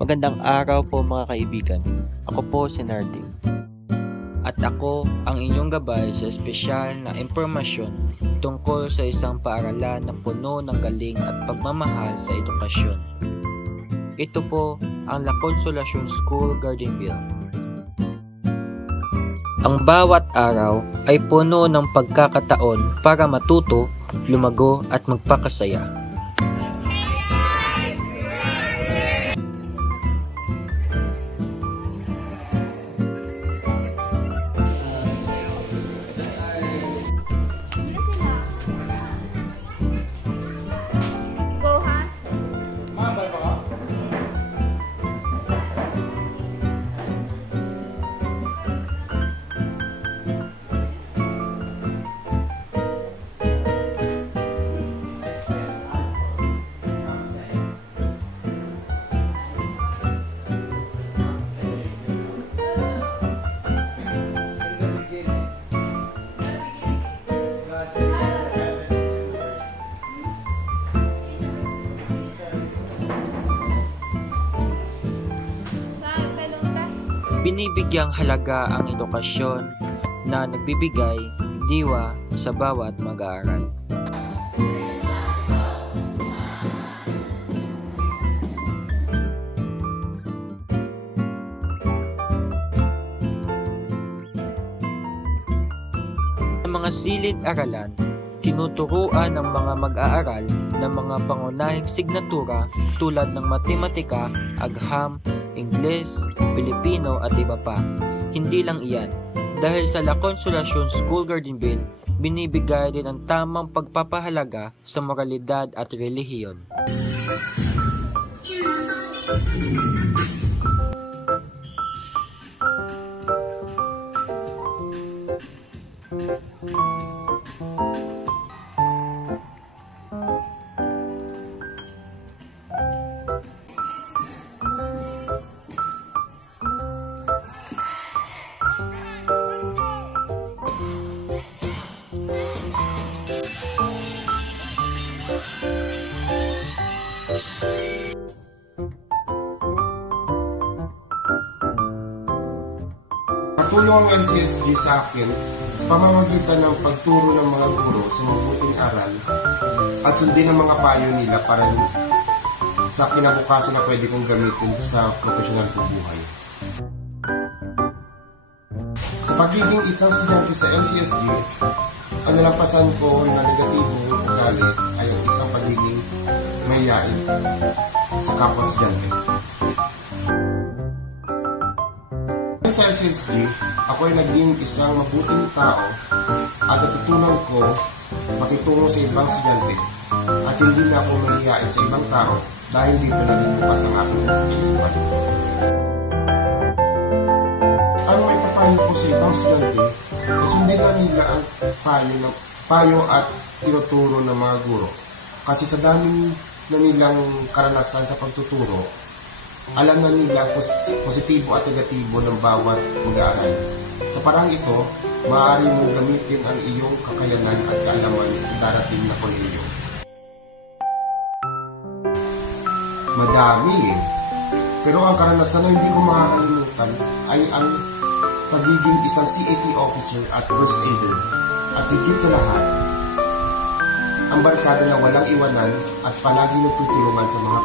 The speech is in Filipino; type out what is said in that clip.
Magandang araw po mga kaibigan. Ako po si Narding. At ako ang inyong gabay sa espesyal na impormasyon tungkol sa isang paaralan na puno ng galing at pagmamahal sa edukasyon. Ito po ang La Consolacion School Gardenville. Ang bawat araw ay puno ng pagkakataon para matuto, lumago at magpakasaya. Binibigyang halaga ang edukasyon na nagbibigay diwa sa bawat mag-aaral. Sa mga silid-aralan, tinuturuan ng mga mag-aaral ng mga pangunahing signatura tulad ng matematika, agham, Ingles, Pilipino at iba pa. Hindi lang iyan, dahil sa La Consolacion School Gardenville, binibigay din ang tamang pagpapahalaga sa moralidad at relihiyon. Tulong ang LCSG sa akin sa pamamagitan ng pagturo ng mga guro sa mabuting aral at sundin ang mga payo nila para sa kinabukasan na pwede kong gamitin sa professional ko buhay. Sa pagiging isang estudyante sa LCSG, ang nalampasan ko na negatibong ugali ay ang isang pagiging mahiyain sa kapwa estudyante. Sa LCSG, ako ay naging isang mabuting tao at natutunan ko makitungo sa ibang estudyante at hindi na ako mahihain sa ibang tao dahil dito naging bukas ang aking isipan. Ang may papayo ko sa ibang estudyante ay sundin na nila ang payo at tinuturo ng mga guro kasi sa daming na nilang karanasan sa pagtuturo, alam na nila positibo at negatibo ng bawat mag-aaral. Sa parang ito, maaari mong gamitin ang iyong kakayanan at kaalaman sa darating na kolehiyo. Madami eh. Pero ang karanasan na hindi ko makakalimutan ay ang pagiging isang CAT officer at first aider. At higit sa lahat, ang barkada na walang iwanan at palagi nagtutulungan sa mga